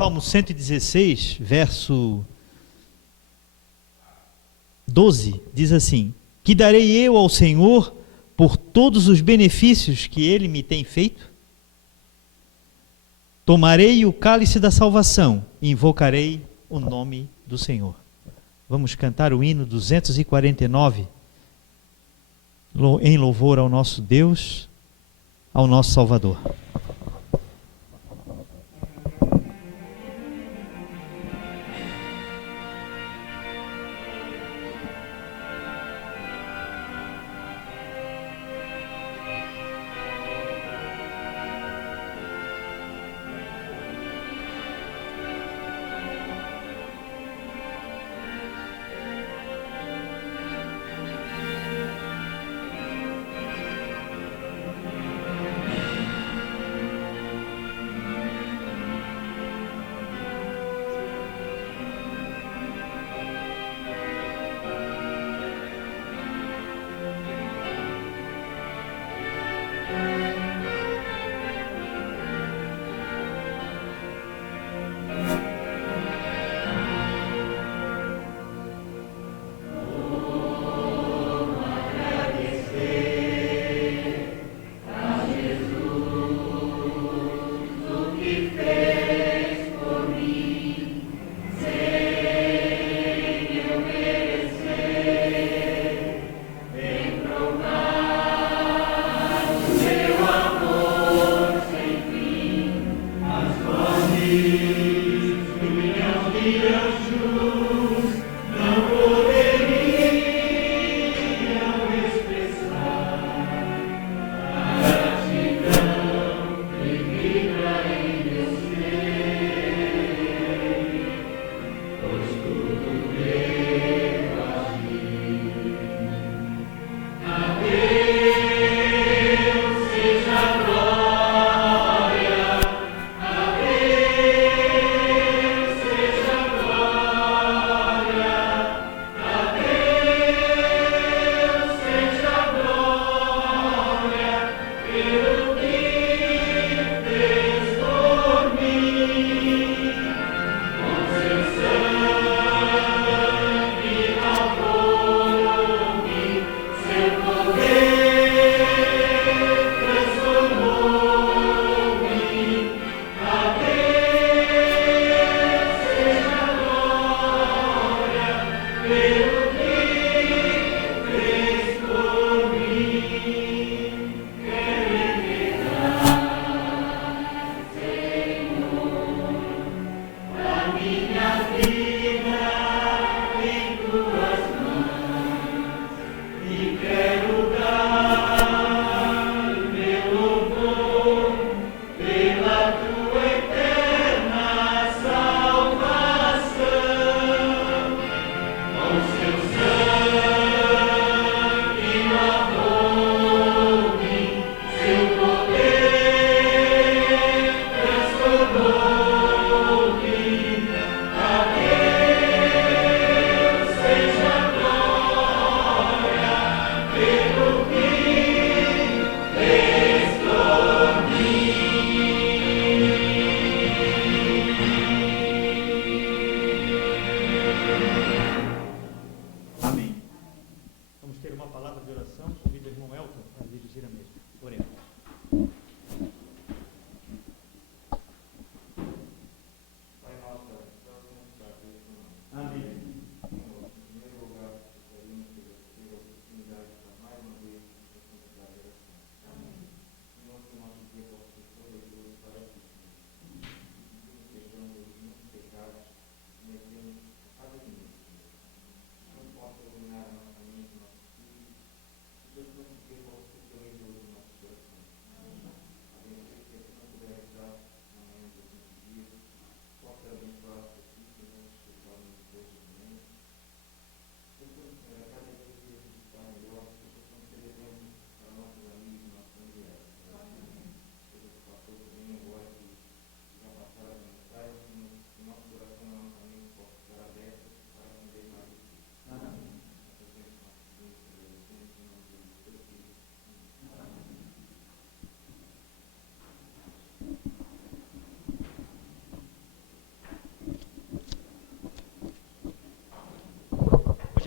Salmo 116, verso 12, diz assim: que darei eu ao Senhor por todos os benefícios que Ele me tem feito? Tomarei o cálice da salvação e invocarei o nome do Senhor. Vamos cantar o hino 249, em louvor ao nosso Deus, ao nosso Salvador.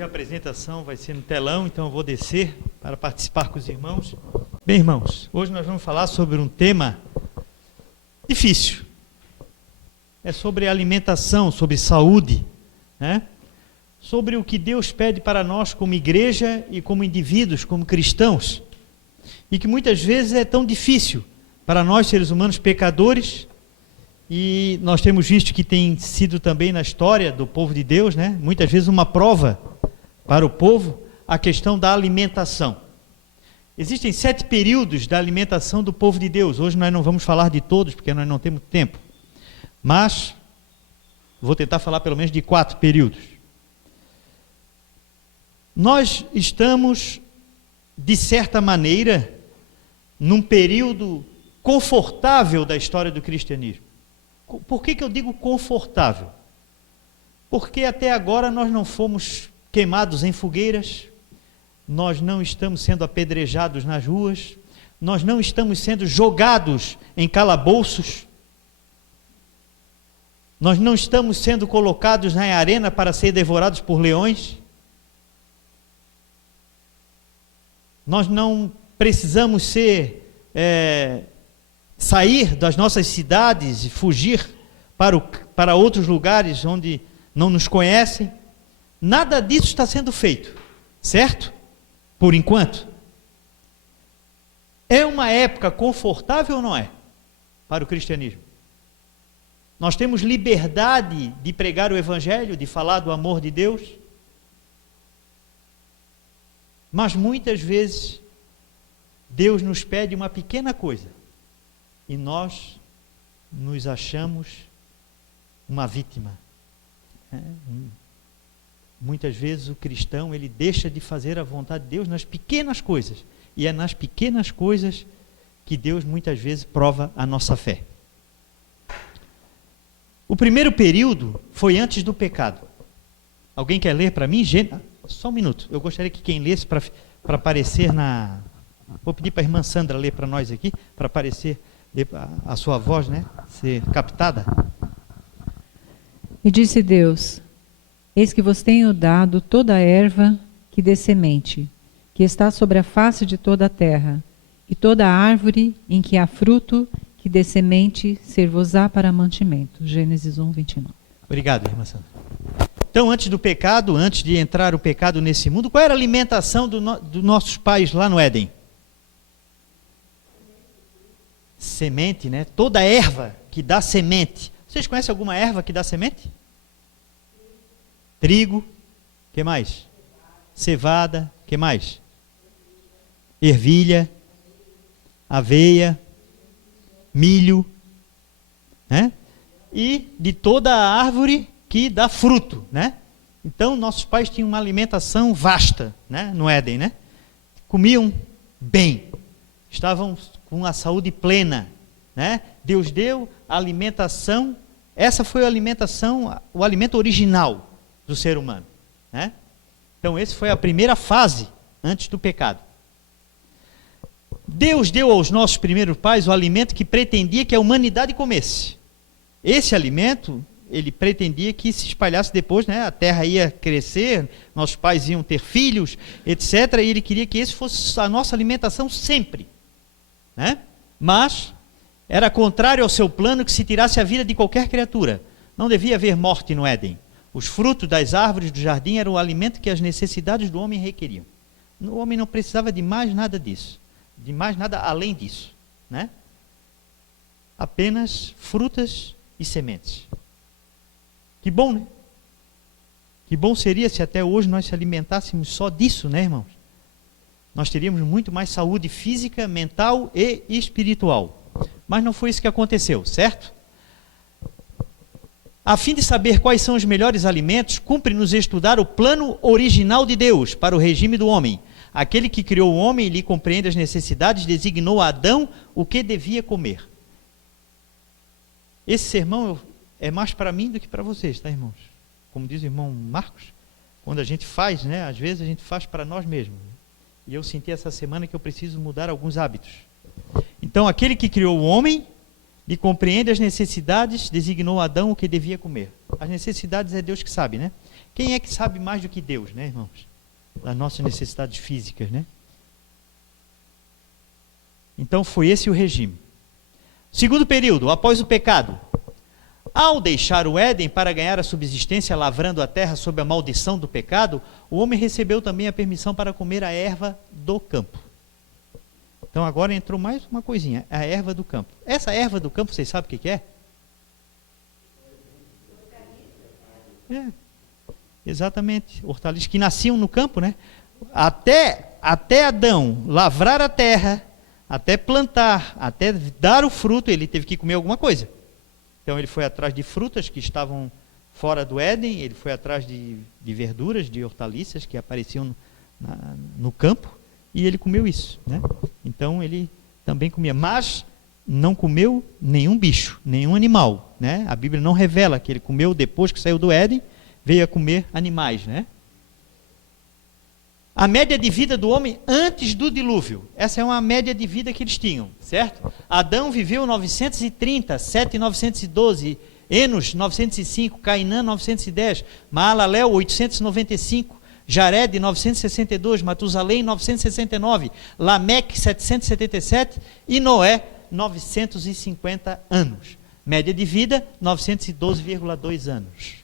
a apresentação vai ser no telão, então eu vou descer para participar com os irmãos. Bem, irmãos, hoje nós vamos falar sobre um tema difícil. É sobre alimentação, sobre saúde, né? Sobre o que Deus pede para nós como igreja e como indivíduos, como cristãos, e que muitas vezes é tão difícil para nós, seres humanos pecadores, e nós temos visto que tem sido também na história do povo de Deus, né? Muitas vezes uma prova para o povo, a questão da alimentação. Existem 7 períodos da alimentação do povo de Deus. Hoje nós não vamos falar de todos, porque nós não temos tempo, mas vou tentar falar pelo menos de 4 períodos. Nós estamos, de certa maneira, num período confortável da história do cristianismo. Por que eu digo confortável? Porque até agora nós não fomos queimados em fogueiras, nós não estamos sendo apedrejados nas ruas, nós não estamos sendo jogados em calabouços, nós não estamos sendo colocados na arena para ser devorados por leões, nós não precisamos sair das nossas cidades e fugir para outros lugares onde não nos conhecem. Nada disso está sendo feito, certo? Por enquanto. É uma época confortável ou não é? Para o cristianismo. Nós temos liberdade de pregar o evangelho, de falar do amor de Deus. Mas muitas vezes Deus nos pede uma pequena coisa e nós nos achamos uma vítima. Muitas vezes o cristão ele deixa de fazer a vontade de Deus nas pequenas coisas, e é nas pequenas coisas que Deus muitas vezes prova a nossa fé. O primeiro período foi antes do pecado. Alguém quer ler para mim? Só um minuto, eu gostaria que quem lesse para aparecer na... Vou pedir para a irmã Sandra ler para nós aqui, para aparecer a sua voz, né, ser captada. E disse Deus: eis que vos tenho dado toda a erva que dê semente, que está sobre a face de toda a terra, e toda a árvore em que há fruto, que dê semente, ser-vos-á para mantimento. Gênesis 1, 29. Obrigado, irmã Sandra. Então, antes do pecado, antes de entrar o pecado nesse mundo, qual era a alimentação dos nossos pais lá no Éden? Semente, né? Toda erva que dá semente. Vocês conhecem alguma erva que dá semente? Trigo. Que mais? Cevada. Que mais? Ervilha. Aveia. Milho. Né? E de toda a árvore que dá fruto, né? Então, nossos pais tinham uma alimentação vasta, né? No Éden, né? Comiam bem. Estavam com a saúde plena, né? Deus deu a alimentação, essa foi a alimentação, o alimento original do ser humano, né? Então, essa foi a primeira fase antes do pecado. Deus deu aos nossos primeiros pais o alimento que pretendia que a humanidade comesse. Esse alimento, ele pretendia que se espalhasse depois, né? A terra ia crescer, nossos pais iam ter filhos, etc. E ele queria que esse fosse a nossa alimentação sempre, né? Mas era contrário ao seu plano que se tirasse a vida de qualquer criatura. Não devia haver morte no Éden. Os frutos das árvores do jardim eram o alimento que as necessidades do homem requeriam. O homem não precisava de mais nada disso, de mais nada além disso, né? Apenas frutas e sementes. Que bom, né? Que bom seria se até hoje nós se alimentássemos só disso, né, irmãos? Nós teríamos muito mais saúde física, mental e espiritual. Mas não foi isso que aconteceu, certo? A fim de saber quais são os melhores alimentos, cumpre-nos estudar o plano original de Deus para o regime do homem. Aquele que criou o homem e lhe compreende as necessidades, designou a Adão o que devia comer. Esse sermão é mais para mim do que para vocês, tá, irmãos? Como diz o irmão Marcos, quando a gente faz, né, às vezes a gente faz para nós mesmos. E eu senti essa semana que eu preciso mudar alguns hábitos. Então, aquele que criou o homem e compreende as necessidades, designou a Adão o que devia comer. As necessidades é Deus que sabe, né? Quem é que sabe mais do que Deus, né, irmãos? Das nossas necessidades físicas, né? Então foi esse o regime. Segundo período, após o pecado. Ao deixar o Éden para ganhar a subsistência lavrando a terra sob a maldição do pecado, o homem recebeu também a permissão para comer a erva do campo. Então agora entrou mais uma coisinha, a erva do campo. Essa erva do campo, vocês sabem o que é? Exatamente, hortaliças que nasciam no campo, né? Até Adão lavrar a terra, até plantar, até dar o fruto, ele teve que comer alguma coisa. Então ele foi atrás de frutas que estavam fora do Éden, ele foi atrás de verduras, de hortaliças que apareciam no campo, e ele comeu isso, né? Então ele também comia, mas não comeu nenhum bicho, nenhum animal, né? A Bíblia não revela que ele comeu depois que saiu do Éden, veio a comer animais, né? A média de vida do homem antes do dilúvio. Essa é uma média de vida que eles tinham, certo? Adão viveu 930, Sete 912, Enos 905, Cainã 910, Maalalel 895, Jared 962, Matusalém 969, Lameque 777 e Noé 950 anos. Média de vida 912,2 anos.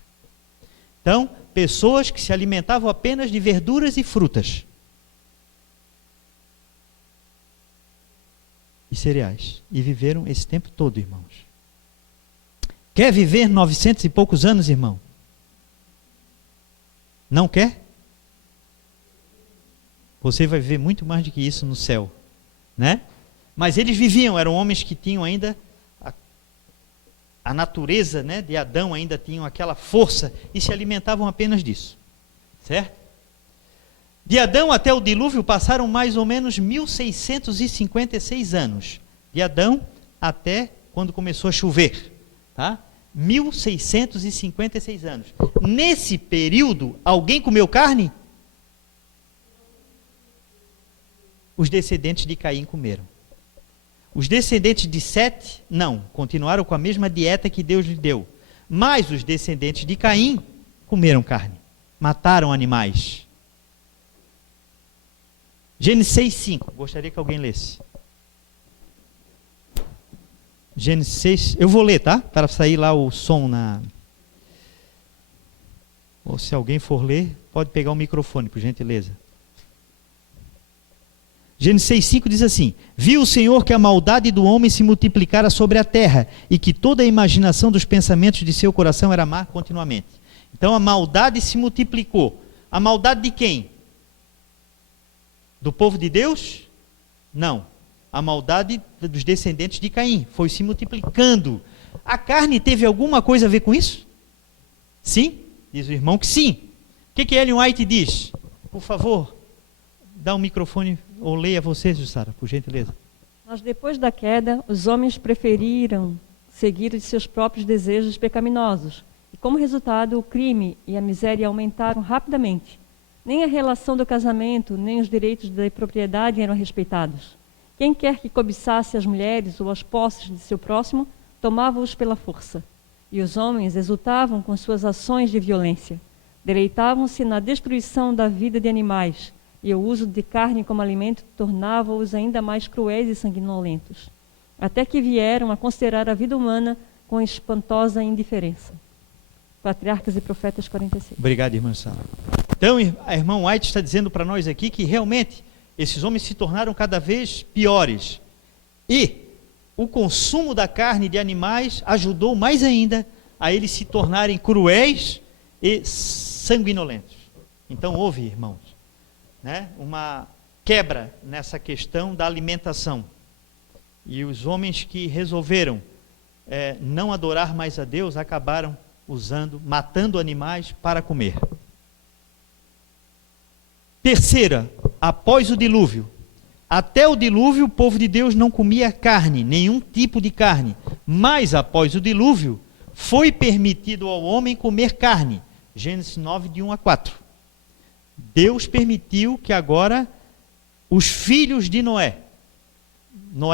Então, pessoas que se alimentavam apenas de verduras e frutas. E cereais. E viveram esse tempo todo, irmãos. Quer viver 900 e poucos anos, irmão? Não quer? Você vai viver muito mais do que isso no céu, né? Mas eles viviam, eram homens que tinham ainda a natureza, né, de Adão, ainda tinham aquela força e se alimentavam apenas disso, certo? De Adão até o dilúvio passaram mais ou menos 1656 anos. De Adão até quando começou a chover, tá? 1656 anos. Nesse período, alguém comeu carne? Os descendentes de Caim comeram. Os descendentes de Sete, não, continuaram com a mesma dieta que Deus lhe deu. Mas os descendentes de Caim comeram carne, mataram animais. Gênesis 6:5, gostaria que alguém lesse. Gênesis 6, eu vou ler, tá? Para sair lá o som na... Ou se alguém for ler, pode pegar o microfone, por gentileza. Gênesis 6:5 diz assim: viu o Senhor que a maldade do homem se multiplicara sobre a terra, e que toda a imaginação dos pensamentos de seu coração era má continuamente. Então a maldade se multiplicou. A maldade de quem? Do povo de Deus? Não. A maldade dos descendentes de Caim foi se multiplicando. A carne teve alguma coisa a ver com isso? Sim? Diz o irmão que sim. O que Ellen White diz? Por favor, dá um microfone, ou leia você, Jussara, por gentileza. Mas depois da queda, os homens preferiram seguir os seus próprios desejos pecaminosos. E como resultado, o crime e a miséria aumentaram rapidamente. Nem a relação do casamento, nem os direitos da propriedade eram respeitados. Quem quer que cobiçasse as mulheres ou as posses de seu próximo, tomava-os pela força. E os homens exultavam com suas ações de violência. Deleitavam-se na destruição da vida de animais, e o uso de carne como alimento tornava-os ainda mais cruéis e sanguinolentos, até que vieram a considerar a vida humana com espantosa indiferença. Patriarcas e Profetas 46. Obrigado, irmã Sara. Então, a irmã White está dizendo para nós aqui que realmente esses homens se tornaram cada vez piores. E o consumo da carne de animais ajudou mais ainda a eles se tornarem cruéis e sanguinolentos. Então houve, irmãos, né, uma quebra nessa questão da alimentação. E os homens que resolveram não adorar mais a Deus acabaram matando animais para comer. Terceira, após o dilúvio. Até o dilúvio o povo de Deus não comia carne, nenhum tipo de carne. Mas após o dilúvio foi permitido ao homem comer carne. Gênesis 9, de 1 a 4. Deus permitiu que agora os filhos de Noé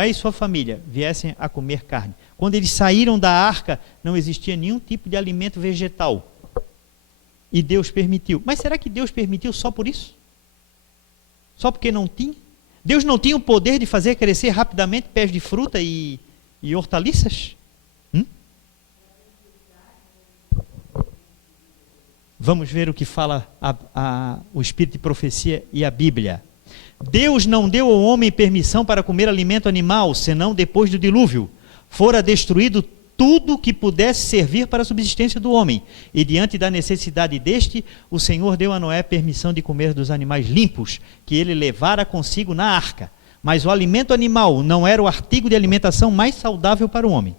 e sua família viessem a comer carne. Quando eles saíram da arca, não existia nenhum tipo de alimento vegetal. e Deus permitiu. Mas será que Deus permitiu só por isso? Só porque não tinha? Deus não tinha o poder de fazer crescer rapidamente pés de fruta e hortaliças? Vamos ver o que fala o Espírito de Profecia e a Bíblia. Deus não deu ao homem permissão para comer alimento animal, senão depois do dilúvio. Fora destruído tudo que pudesse servir para a subsistência do homem. E diante da necessidade deste, o Senhor deu a Noé permissão de comer dos animais limpos, que ele levara consigo na arca. Mas o alimento animal não era o artigo de alimentação mais saudável para o homem.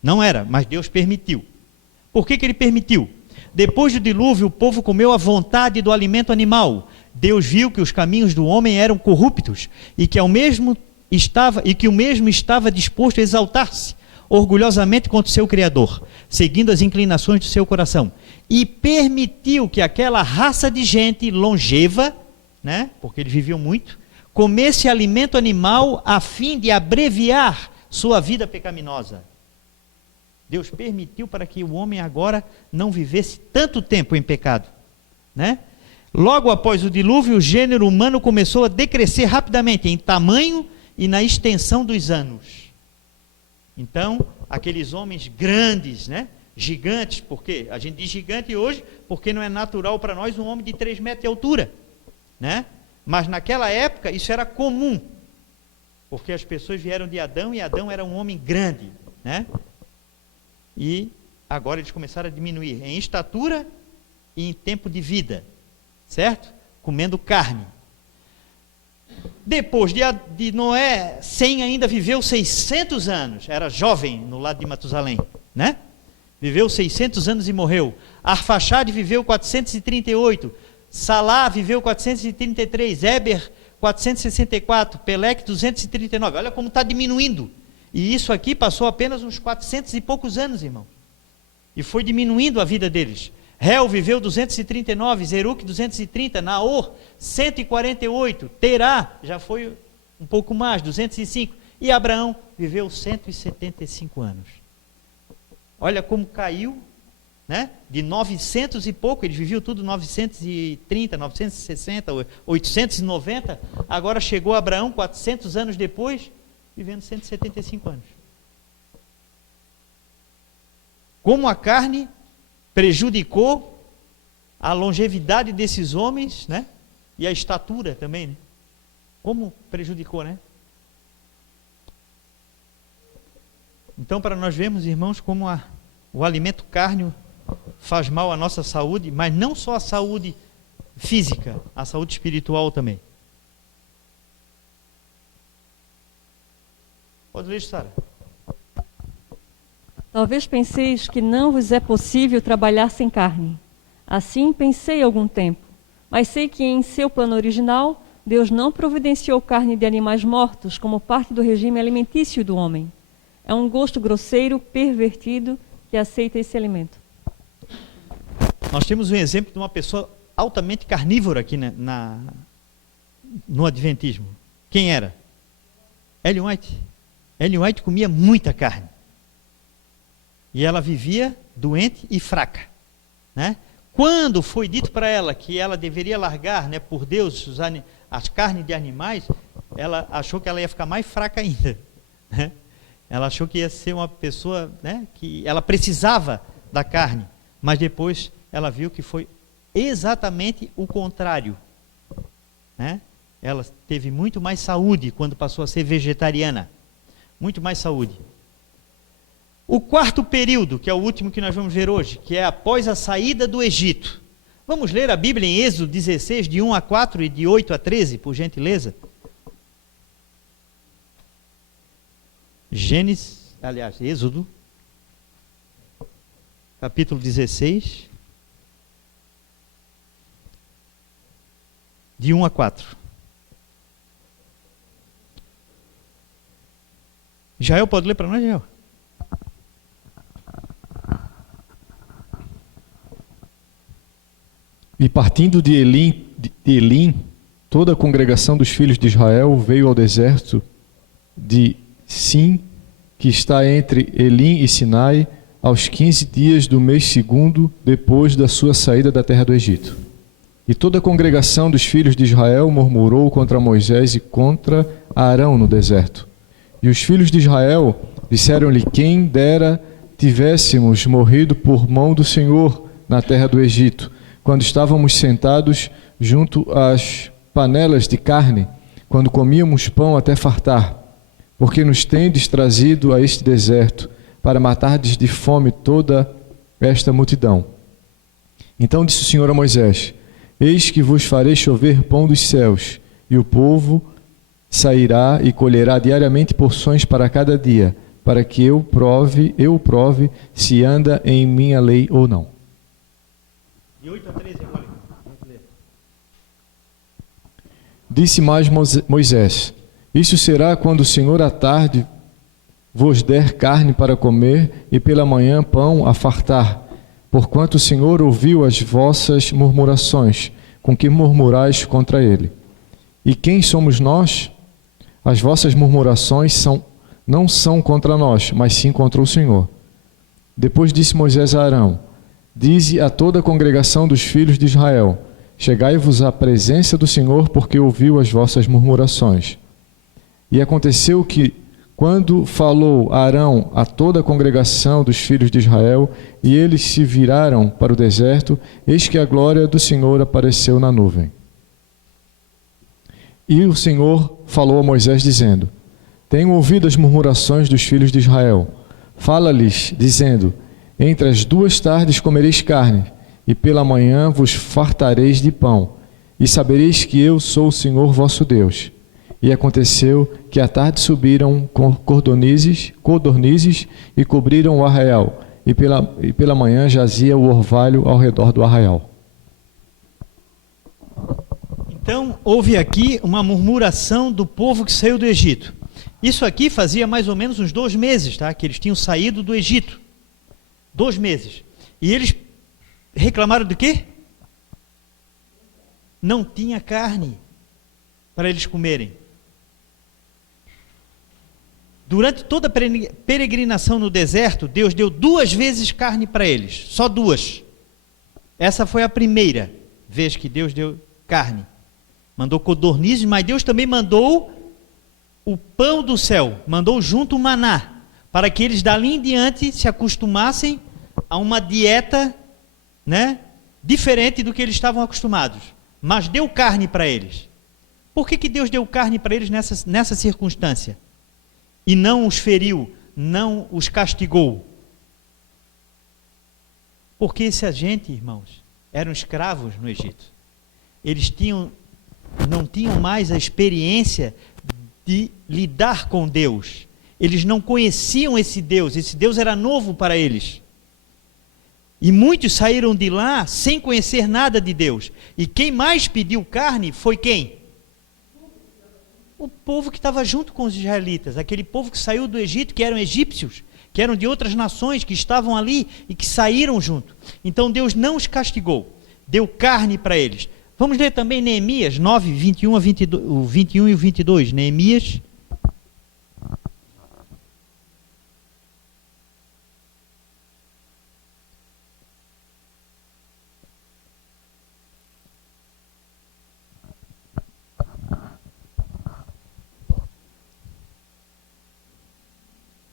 Não era, mas Deus permitiu. Por que ele permitiu? Depois do dilúvio, o povo comeu à vontade do alimento animal. Deus viu que os caminhos do homem eram corruptos e que o mesmo estava disposto a exaltar-se orgulhosamente contra o seu Criador, seguindo as inclinações do seu coração. E permitiu que aquela raça de gente longeva, né, porque eles viviam muito, comesse alimento animal a fim de abreviar sua vida pecaminosa. Deus permitiu para que o homem agora não vivesse tanto tempo em pecado, né? Logo após o dilúvio, o gênero humano começou a decrescer rapidamente em tamanho e na extensão dos anos. Então, aqueles homens grandes, né? Gigantes, porque a gente diz gigante hoje, porque não é natural para nós um homem de 3 metros de altura, né? Mas naquela época isso era comum, porque as pessoas vieram de Adão e Adão era um homem grande, né? E agora eles começaram a diminuir em estatura e em tempo de vida, certo? Comendo carne. Depois de Noé, Sem ainda viveu 600 anos, era jovem no lado de Matusalém, né? Viveu 600 anos e morreu. Arfaxade viveu 438, Salá viveu 433, Éber 464, Peleque 239. Olha como está diminuindo. E isso aqui passou apenas uns 400 e poucos anos, irmão. E foi diminuindo a vida deles. Réu viveu 239, Zeruque 230, Naor 148, Terá já foi um pouco mais, 205. E Abraão viveu 175 anos. Olha como caiu, né? De 900 e pouco, eles viviam tudo 930, 960, 890. Agora chegou Abraão 400 anos depois, vivendo 175 anos. Como a carne prejudicou a longevidade desses homens, né? E a estatura também, né? Como prejudicou, né? Então, para nós vermos, irmãos, como o alimento cárneo faz mal à nossa saúde, mas não só a saúde física, a saúde espiritual também. Pode ler, Sara. Talvez penseis que não vos é possível trabalhar sem carne. Assim pensei algum tempo, mas sei que em seu plano original, Deus não providenciou carne de animais mortos como parte do regime alimentício do homem. É um gosto grosseiro, pervertido, que aceita esse alimento. Nós temos um exemplo de uma pessoa altamente carnívora aqui no Adventismo. Quem era? Ellen White. Ellen White comia muita carne. E ela vivia doente e fraca, né? Quando foi dito para ela que ela deveria largar, né, por Deus, as carnes de animais, ela achou que ela ia ficar mais fraca ainda, né? Ela achou que ia ser uma pessoa, né, que ela precisava da carne, mas depois ela viu que foi exatamente o contrário, né? Ela teve muito mais saúde quando passou a ser vegetariana, muito mais saúde. O quarto período, que é o último que nós vamos ver hoje, que é após a saída do Egito. Vamos ler a Bíblia em Êxodo 16, de 1 a 4 e de 8 a 13, por gentileza. Êxodo, capítulo 16, de 1 a 4. Jael, pode ler para nós, Jael? E partindo de Elim, toda a congregação dos filhos de Israel veio ao deserto de Sim, que está entre Elim e Sinai, aos 15 dias do mês segundo, depois da sua saída da terra do Egito. E toda a congregação dos filhos de Israel murmurou contra Moisés e contra Arão no deserto. E os filhos de Israel disseram-lhe: quem dera tivéssemos morrido por mão do Senhor na terra do Egito, quando estávamos sentados junto às panelas de carne, quando comíamos pão até fartar, porque nos tendes trazido a este deserto, para matardes de fome toda esta multidão. Então disse o Senhor a Moisés: eis que vos farei chover pão dos céus, e o povo sairá e colherá diariamente porções para cada dia, para que eu prove se anda em minha lei ou não. De 8 a 13 agora. Disse mais Moisés: isso será quando o Senhor à tarde vos der carne para comer, e pela manhã pão a fartar, porquanto o Senhor ouviu as vossas murmurações, com que murmurais contra ele. E quem somos nós? As vossas murmurações não são contra nós, mas sim contra o Senhor. Depois disse Moisés a Arão: dize a toda a congregação dos filhos de Israel: chegai-vos à presença do Senhor, porque ouviu as vossas murmurações. E aconteceu que, quando falou Arão a toda a congregação dos filhos de Israel, e eles se viraram para o deserto, eis que a glória do Senhor apareceu na nuvem. E o Senhor falou a Moisés, dizendo: tenho ouvido as murmurações dos filhos de Israel. Fala-lhes, dizendo: entre as 2 tardes comereis carne, e pela manhã vos fartareis de pão, e sabereis que eu sou o Senhor vosso Deus. E aconteceu que à tarde subiram com codornizes e cobriram o arraial, e pela manhã jazia o orvalho ao redor do arraial. Então, houve aqui uma murmuração do povo que saiu do Egito. Isso aqui fazia mais ou menos uns 2 meses, tá? Que eles tinham saído do Egito. 2 meses. E eles reclamaram do quê? Não tinha carne para eles comerem. Durante toda a peregrinação no deserto, Deus deu 2 vezes carne para eles, só 2. Essa foi a primeira vez que Deus deu carne. Mandou codornizes, mas Deus também mandou o pão do céu, mandou junto o maná, para que eles dali em diante se acostumassem a uma dieta, né, diferente do que eles estavam acostumados. Mas deu carne para eles. Por que Deus deu carne para eles nessa circunstância? E não os feriu, não os castigou? Porque essa gente, irmãos, eram escravos no Egito. Eles não tinham mais a experiência de lidar com Deus. Eles não conheciam esse Deus era novo para eles. E muitos saíram de lá sem conhecer nada de Deus. E quem mais pediu carne foi quem? O povo que estava junto com os israelitas, aquele povo que saiu do Egito, que eram egípcios, que eram de outras nações, que estavam ali e que saíram junto. Então Deus não os castigou, deu carne para eles. Vamos ler também Neemias 9, 21 a 22, o 21 e o 22. Neemias.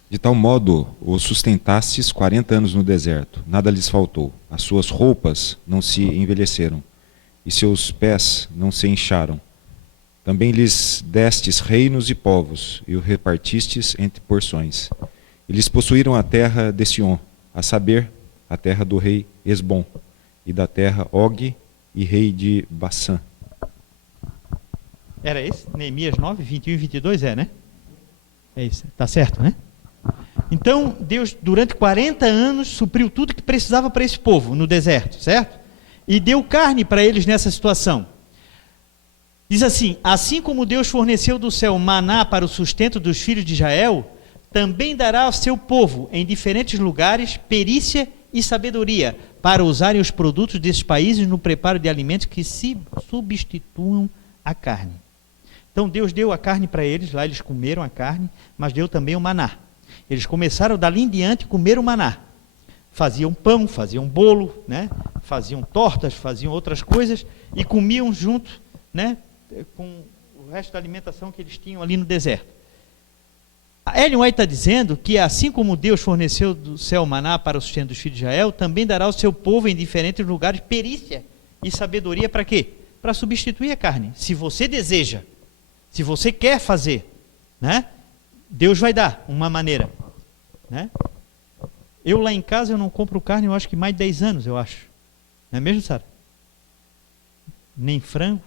De tal modo os sustentastes 40 anos no deserto, nada lhes faltou. As suas roupas não se envelheceram, e seus pés não se incharam. Também lhes destes reinos e povos, e o repartistes entre porções. Eles possuíram a terra de Sion, a saber, a terra do rei Esbom, e da terra Og, e rei de Bassã. Era esse? Neemias 9, 21 e 22, né? É isso, tá certo, né? Então, Deus, durante 40 anos, supriu tudo que precisava para esse povo no deserto, certo? E deu carne para eles nessa situação. Diz assim: assim como Deus forneceu do céu maná para o sustento dos filhos de Israel, também dará ao seu povo, em diferentes lugares, perícia e sabedoria, para usarem os produtos desses países no preparo de alimentos que se substituam à carne. Então, Deus deu a carne para eles, lá eles comeram a carne, mas deu também o maná. Eles começaram dali em diante a comer o maná. faziam pão, faziam bolo, né? Faziam tortas, faziam outras coisas e comiam junto, né? Com o resto da alimentação que eles tinham ali no deserto. A Ellen White está dizendo que assim como Deus forneceu do céu maná para o sustento dos filhos de Israel, também dará ao seu povo em diferentes lugares perícia e sabedoria para quê? Para substituir a carne. Se você deseja, se você quer fazer, né? Deus vai dar uma maneira, né? Eu lá em casa eu não compro carne, eu acho que mais de 10 anos, eu acho. Não é mesmo, Sara? Nem frango.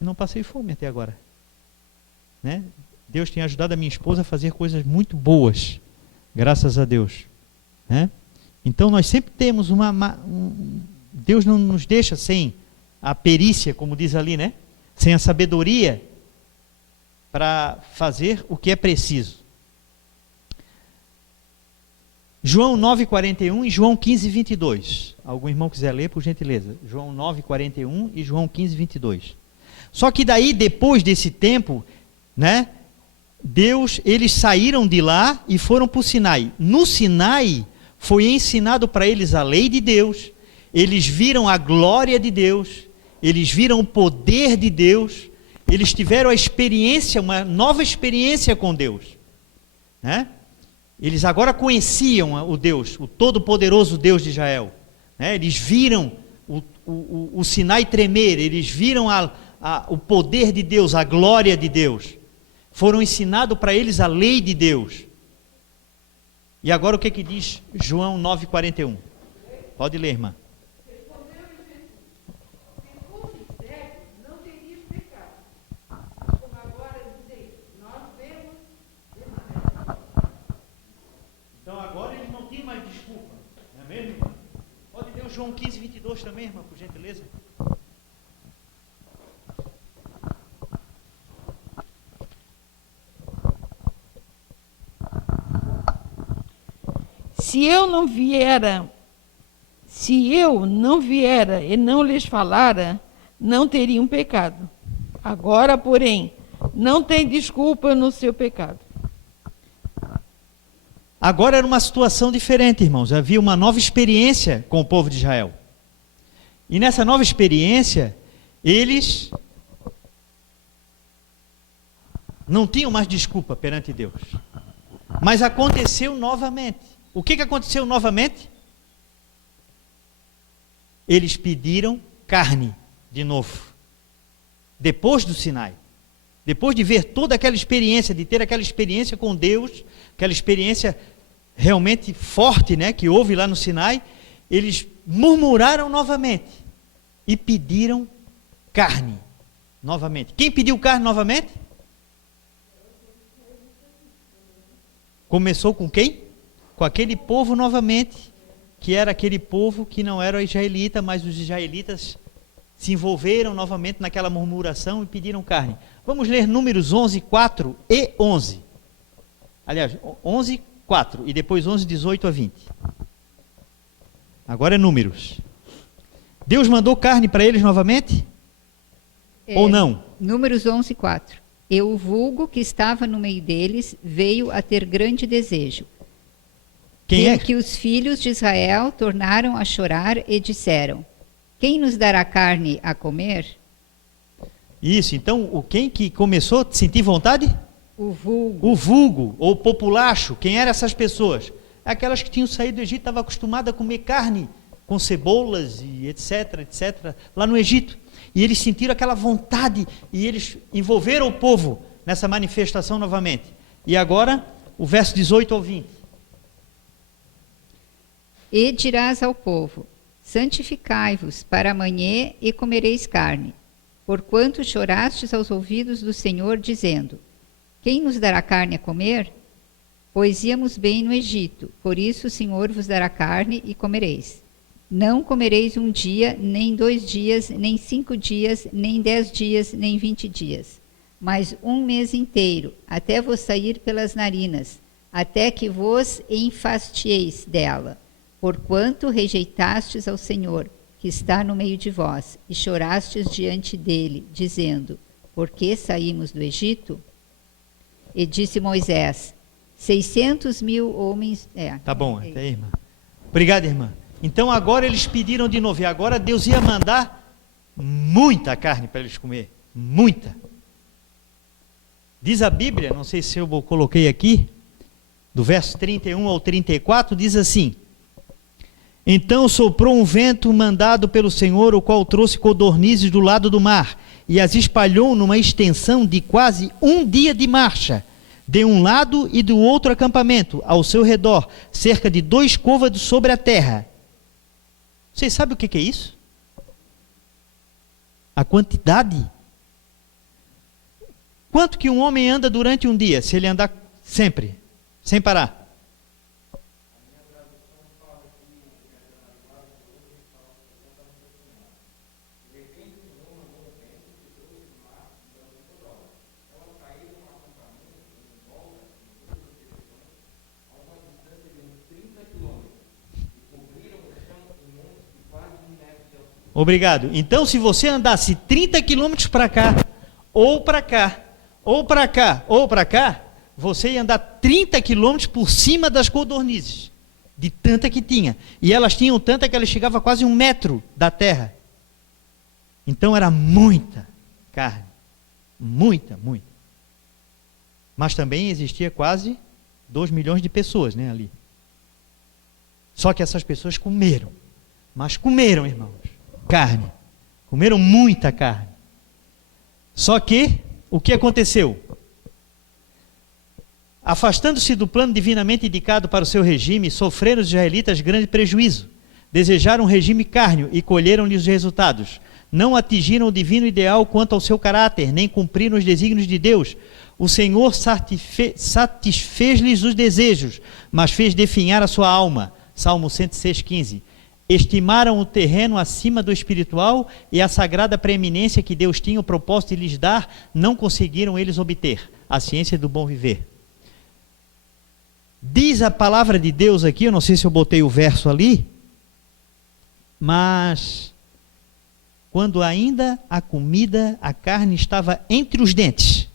Eu não passei fome até agora, né? Deus tem ajudado a minha esposa a fazer coisas muito boas, graças a Deus, né? Então nós sempre temos Deus não nos deixa sem a perícia, como diz ali, né? Sem a sabedoria para fazer o que é preciso. João 9,41 e João 15,22. Algum irmão quiser ler, por gentileza. João 9,41 e João 15,22. Só que daí, depois desse tempo, né? Eles saíram de lá e foram para o Sinai. No Sinai, foi ensinado para eles a lei de Deus, eles viram a glória de Deus, eles viram o poder de Deus, eles tiveram a experiência, uma nova experiência com Deus, né? Eles agora conheciam o Deus, o todo-poderoso Deus de Israel, né? Eles viram o Sinai tremer, eles viram o poder de Deus, a glória de Deus. Foram ensinados para eles a lei de Deus. E agora o que diz João 9,41? Pode ler, irmã. Então agora eles não têm mais desculpa, não é mesmo, irmã? Pode ler o João 15,22 também, irmã, por gentileza. Se eu não viera e não lhes falara, não teriam pecado. Agora, porém, não tem desculpa no seu pecado. Agora era uma situação diferente, irmãos. Havia uma nova experiência com o povo de Israel. E nessa nova experiência, eles não tinham mais desculpa perante Deus. Mas aconteceu novamente. O que aconteceu novamente? Eles pediram carne de novo. Depois do Sinai. Depois de ver toda aquela experiência, de ter aquela experiência com Deus, aquela experiência realmente forte, né, que houve lá no Sinai, eles murmuraram novamente e pediram carne novamente. Quem pediu carne novamente? Começou com quem? Com aquele povo novamente, que era aquele povo que não era israelita, mas os israelitas se envolveram novamente naquela murmuração e pediram carne. Vamos ler Números 11, 4 e 11. Aliás, 11, 4 e depois 11, 18 a 20. Agora é Números. Deus mandou carne para eles novamente? Ou não? Números 11, 4. E o vulgo que estava no meio deles veio a ter grande desejo. Quem é? Que os filhos de Israel tornaram a chorar e disseram: quem nos dará carne a comer? Isso, então, quem que começou a sentir vontade? O vulgo. O vulgo, ou populacho. Quem eram essas pessoas? Aquelas que tinham saído do Egito, estavam acostumadas a comer carne, com cebolas e etc, etc, lá no Egito. E eles sentiram aquela vontade, e eles envolveram o povo nessa manifestação novamente. E agora, o verso 18 ao 20. E dirás ao povo: santificai-vos para amanhã e comereis carne. Porquanto chorastes aos ouvidos do Senhor, dizendo: quem nos dará carne a comer? Pois íamos bem no Egito, por isso o Senhor vos dará carne e comereis. Não comereis 1 dia, nem 2 dias, nem 5 dias, nem 10 dias, nem 20 dias, mas 1 mês inteiro, até vos sair pelas narinas, até que vos enfastieis dela. Porquanto rejeitastes ao Senhor, que está no meio de vós, e chorastes diante dele, dizendo: por que saímos do Egito? E disse Moisés: 600.000 homens. Tá bom, até aí, irmã. Obrigado, irmã. Então agora eles pediram de novo, e agora Deus ia mandar muita carne para eles comer. Muita. Diz a Bíblia, não sei se eu coloquei aqui, do verso 31 ao 34, diz assim: então soprou um vento mandado pelo Senhor, o qual trouxe codornizes do lado do mar, e as espalhou numa extensão de quase um dia de marcha, de um lado e do outro acampamento, ao seu redor, cerca de 2 côvados sobre a terra. Vocês sabem o que é isso? A quantidade. Quanto que um homem anda durante um dia, se ele andar sempre, sem parar? Obrigado. Então, se você andasse 30 quilômetros para cá, ou para cá, ou para cá, ou para cá, você ia andar 30 quilômetros por cima das codornizes, de tanta que tinha. E elas tinham tanta que elas chegavam a quase 1 metro da terra. Então era muita carne. Muita, muita. Mas também existia quase 2 milhões de pessoas, né, ali. Só que essas pessoas comeram. Mas comeram, irmãos, carne. Comeram muita carne. Só que, o que aconteceu? Afastando-se do plano divinamente indicado para o seu regime, sofreram os israelitas grande prejuízo. Desejaram um regime cárneo e colheram-lhe os resultados. Não atingiram o divino ideal quanto ao seu caráter, nem cumpriram os desígnios de Deus. O Senhor satisfez-lhes os desejos, mas fez definhar a sua alma. Salmo 106:15. Estimaram o terreno acima do espiritual, e a sagrada preeminência que Deus tinha o propósito de lhes dar, não conseguiram eles obter. A ciência do bom viver. Diz a palavra de Deus aqui, eu não sei se eu botei o verso ali, mas quando ainda a comida, a carne estava entre os dentes,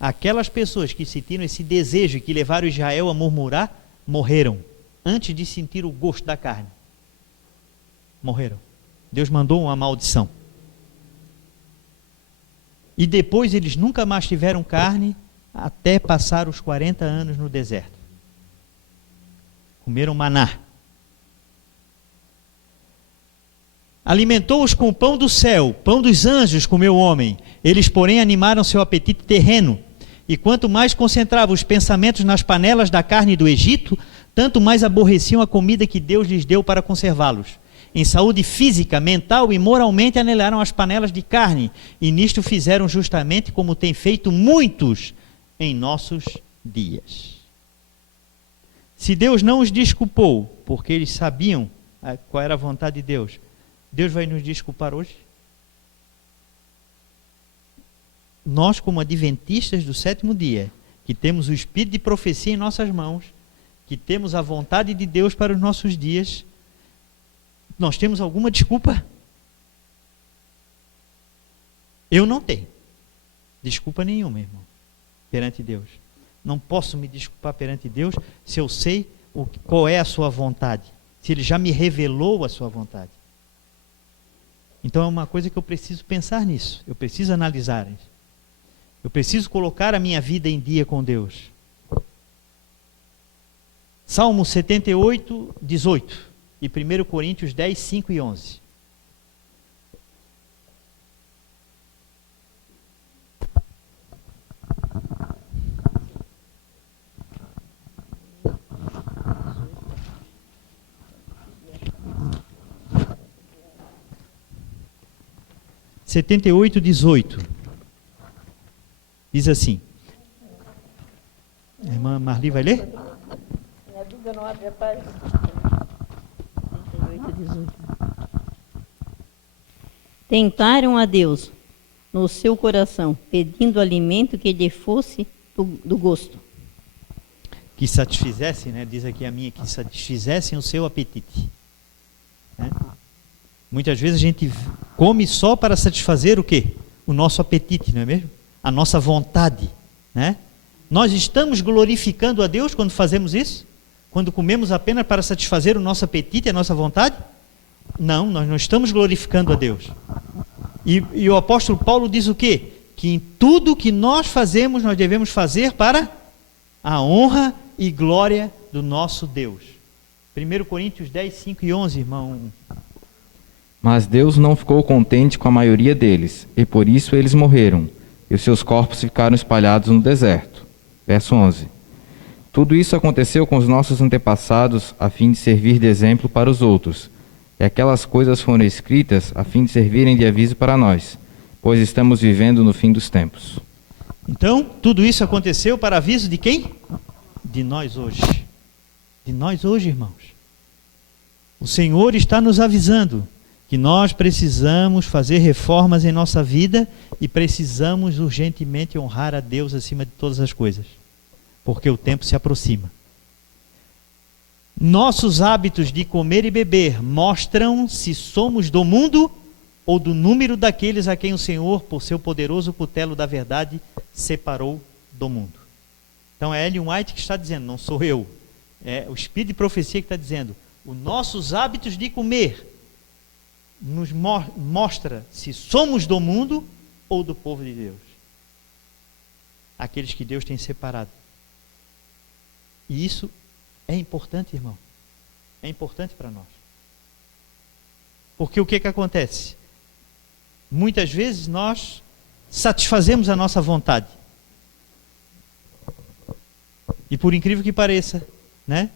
aquelas pessoas que sentiram esse desejo e que levaram Israel a murmurar, morreram antes de sentir o gosto da carne. Morreram. Deus mandou uma maldição. E depois eles nunca mais tiveram carne até passar os 40 anos no deserto. Comeram maná. Alimentou-os com o pão do céu, pão dos anjos comeu o homem. Eles, porém, animaram seu apetite terreno. E quanto mais concentravam os pensamentos nas panelas da carne do Egito, tanto mais aborreciam a comida que Deus lhes deu para conservá-los. Em saúde física, mental e moralmente anelaram as panelas de carne, e nisto fizeram justamente como têm feito muitos em nossos dias. Se Deus não os desculpou, porque eles sabiam qual era a vontade de Deus, Deus vai nos desculpar hoje? Nós, como adventistas do 7º dia, que temos o espírito de profecia em nossas mãos, que temos a vontade de Deus para os nossos dias, nós temos alguma desculpa? Eu não tenho desculpa nenhuma, irmão, perante Deus. Não posso me desculpar perante Deus se eu sei qual é a sua vontade, se Ele já me revelou a sua vontade. Então é uma coisa que eu preciso pensar nisso, eu preciso analisar isso. Eu preciso colocar a minha vida em dia com Deus. Salmo 78, 18 e 1 Coríntios 10, 5 e 11. Setenta e oito, 18. Diz assim. A irmã Marli vai ler? Minha Bíblia não abre a página. 18. Tentaram a Deus no seu coração, pedindo alimento que lhe fosse do gosto. Que satisfizesse, né? Diz aqui a minha, que satisfizessem o seu apetite. Né? Muitas vezes a gente come só para satisfazer o quê? O nosso apetite, não é mesmo? A nossa vontade, né? Nós estamos glorificando a Deus quando fazemos isso? Quando comemos apenas para satisfazer o nosso apetite e a nossa vontade? Não, nós não estamos glorificando a Deus. E o apóstolo Paulo diz o quê? Que em tudo que nós fazemos, nós devemos fazer para a honra e glória do nosso Deus. 1 Coríntios 10, 5 e 11, irmão. Mas Deus não ficou contente com a maioria deles, e por isso eles morreram, e os seus corpos ficaram espalhados no deserto. Verso 11. Tudo isso aconteceu com os nossos antepassados, a fim de servir de exemplo para os outros. E aquelas coisas foram escritas a fim de servirem de aviso para nós, pois estamos vivendo no fim dos tempos. Então, tudo isso aconteceu para aviso de quem? De nós hoje. De nós hoje, irmãos. O Senhor está nos avisando que nós precisamos fazer reformas em nossa vida e precisamos urgentemente honrar a Deus acima de todas as coisas, porque o tempo se aproxima. Nossos hábitos de comer e beber mostram se somos do mundo ou do número daqueles a quem o Senhor, por seu poderoso cutelo da verdade, separou do mundo. Então é Ellen White que está dizendo, não sou eu. É o Espírito de Profecia que está dizendo, os nossos hábitos de comer nos mostra se somos do mundo ou do povo de Deus. Aqueles que Deus tem separado. E isso é importante, irmão. É importante para nós. Porque o que acontece? Muitas vezes nós satisfazemos a nossa vontade. E por incrível que pareça, né?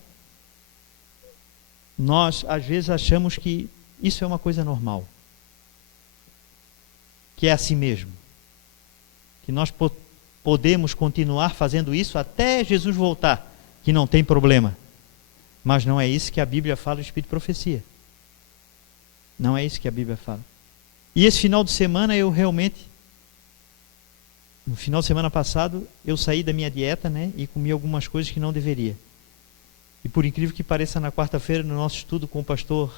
Nós às vezes achamos que isso é uma coisa normal. Que é assim mesmo. Que nós podemos continuar fazendo isso até Jesus voltar, que não tem problema. Mas não é isso que a Bíblia fala, o Espírito de Profecia. Não é isso que a Bíblia fala. E esse final de semana eu realmente, no final de semana passado, eu saí da minha dieta, né, e comi algumas coisas que não deveria. E por incrível que pareça, na quarta-feira, no nosso estudo com o pastor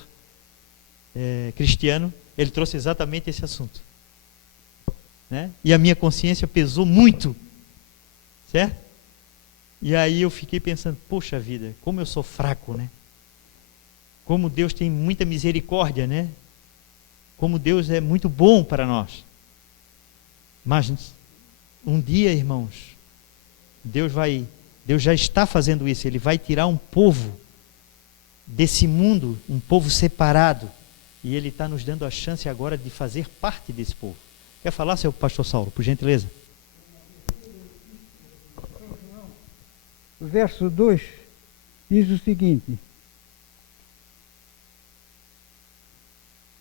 Cristiano, ele trouxe exatamente esse assunto. Né? E a minha consciência pesou muito, certo? E aí eu fiquei pensando, poxa vida, como eu sou fraco, né? Como Deus tem muita misericórdia, né? Como Deus é muito bom para nós. Mas um dia, irmãos, Deus já está fazendo isso, Ele vai tirar um povo desse mundo, um povo separado, e Ele está nos dando a chance agora de fazer parte desse povo. Quer falar, seu pastor Saulo, por gentileza? O verso 2 diz o seguinte,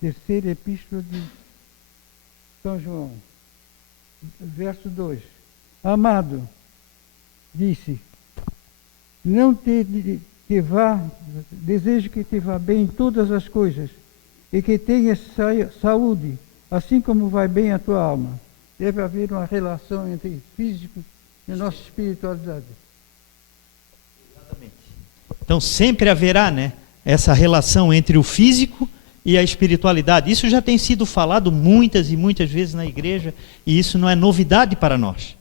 terceira epístola de São João, verso 2, amado, disse, não desejo que te vá bem em todas as coisas, e que tenhas saúde, assim como vai bem a tua alma. Deve haver uma relação entre físico e a nossa espiritualidade. Exatamente. Então sempre haverá, né, essa relação entre o físico e a espiritualidade. Isso já tem sido falado muitas e muitas vezes na igreja, e isso não é novidade para nós,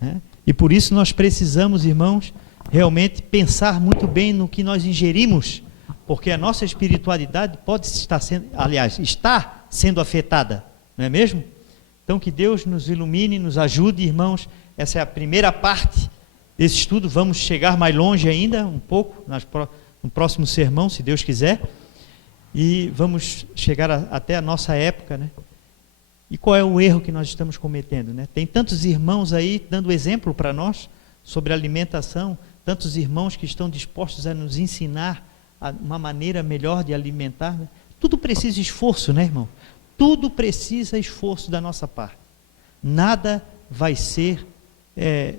né? E por isso nós precisamos, irmãos, realmente pensar muito bem no que nós ingerimos, porque a nossa espiritualidade pode estar sendo, aliás, está sendo afetada, não é mesmo? Então que Deus nos ilumine, nos ajude, irmãos. Essa é a primeira parte desse estudo. Vamos chegar mais longe ainda, um pouco, no próximo sermão, se Deus quiser. E vamos chegar até a nossa época, né? E qual é o erro que nós estamos cometendo, né? Tem tantos irmãos aí dando exemplo para nós sobre alimentação, tantos irmãos que estão dispostos a nos ensinar uma maneira melhor de alimentar, né? Tudo precisa de esforço, né, irmão? Tudo precisa de esforço da nossa parte. Nada vai ser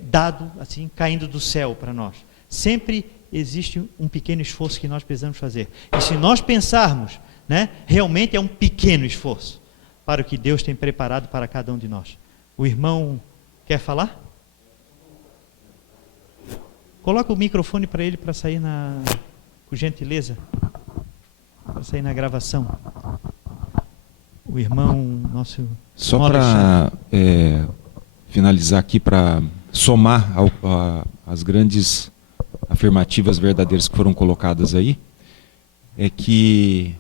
dado assim, caindo do céu para nós. Sempre existe um pequeno esforço que nós precisamos fazer. E se nós pensarmos, né, realmente é um pequeno esforço para o que Deus tem preparado para cada um de nós. O irmão quer falar? Coloca o microfone para ele para sair por gentileza, para sair na gravação. O irmão nosso... Só para finalizar aqui, para somar as grandes afirmativas verdadeiras que foram colocadas aí, é que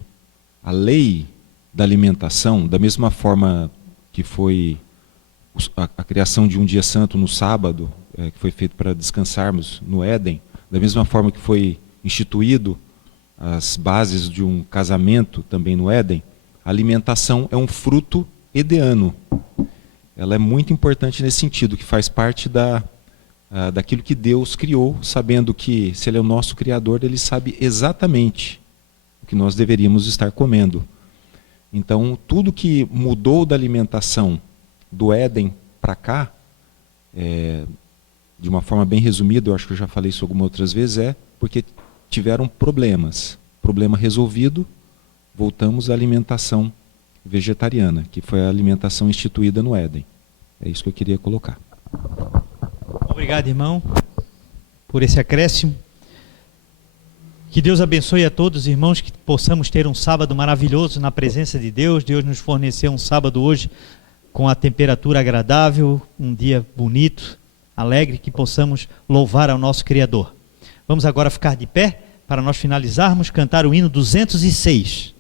a lei da alimentação, da mesma forma que foi a criação de um dia santo no sábado, que foi feito para descansarmos no Éden, da mesma forma que foi instituído as bases de um casamento também no Éden, a alimentação é um fruto edeano. Ela é muito importante nesse sentido, que faz parte daquilo que Deus criou, sabendo que, se Ele é o nosso Criador, Ele sabe exatamente o que nós deveríamos estar comendo. Então, tudo que mudou da alimentação do Éden para cá, de uma forma bem resumida, eu acho que eu já falei isso algumas outras vezes, é porque tiveram problemas. Problema resolvido, voltamos à alimentação vegetariana, que foi a alimentação instituída no Éden. É isso que eu queria colocar. Obrigado, irmão, por esse acréscimo. Que Deus abençoe a todos, irmãos, que possamos ter um sábado maravilhoso na presença de Deus. Deus nos forneceu um sábado hoje com a temperatura agradável, um dia bonito, alegre, que possamos louvar ao nosso Criador. Vamos agora ficar de pé para nós finalizarmos, cantar o hino 206.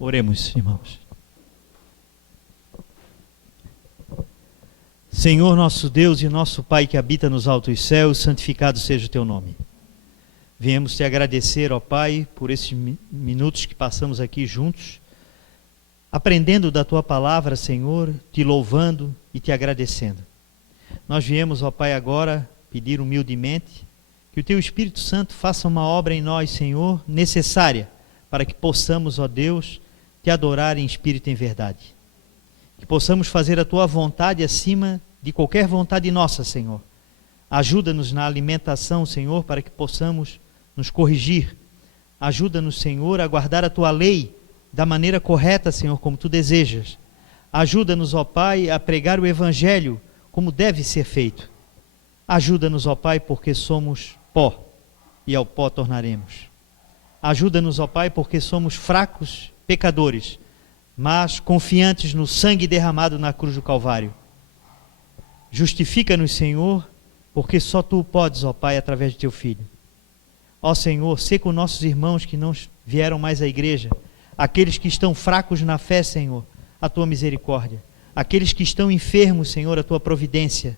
Oremos, irmãos. Senhor nosso Deus e nosso Pai que habita nos altos céus, santificado seja o teu nome. Viemos te agradecer, ó Pai, por esses minutos que passamos aqui juntos, aprendendo da tua palavra, Senhor, te louvando e te agradecendo. Nós viemos, ó Pai, agora pedir humildemente que o teu Espírito Santo faça uma obra em nós, Senhor, necessária para que possamos, ó Deus, te adorar em espírito e em verdade. Que possamos fazer a tua vontade acima de qualquer vontade nossa, Senhor. Ajuda-nos na alimentação, Senhor, para que possamos nos corrigir. Ajuda-nos, Senhor, a guardar a tua lei da maneira correta, Senhor, como tu desejas. Ajuda-nos, ó Pai, a pregar o Evangelho como deve ser feito. Ajuda-nos, ó Pai, porque somos pó e ao pó tornaremos. Ajuda-nos, ó Pai, porque somos fracos, pecadores, mas confiantes no sangue derramado na cruz do Calvário. Justifica-nos, Senhor, porque só tu podes, ó Pai, através de teu Filho. Ó Senhor, sê com nossos irmãos que não vieram mais à igreja, aqueles que estão fracos na fé, Senhor, a tua misericórdia. Aqueles que estão enfermos, Senhor, a tua providência.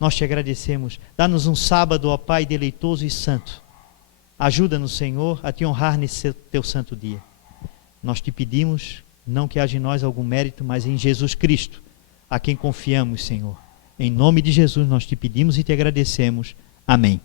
Nós te agradecemos. Dá-nos um sábado, ó Pai, deleitoso e santo. Ajuda-nos, Senhor, a te honrar nesse teu santo dia. Nós te pedimos, não que haja em nós algum mérito, mas em Jesus Cristo, a quem confiamos, Senhor. Em nome de Jesus nós te pedimos e te agradecemos. Amém.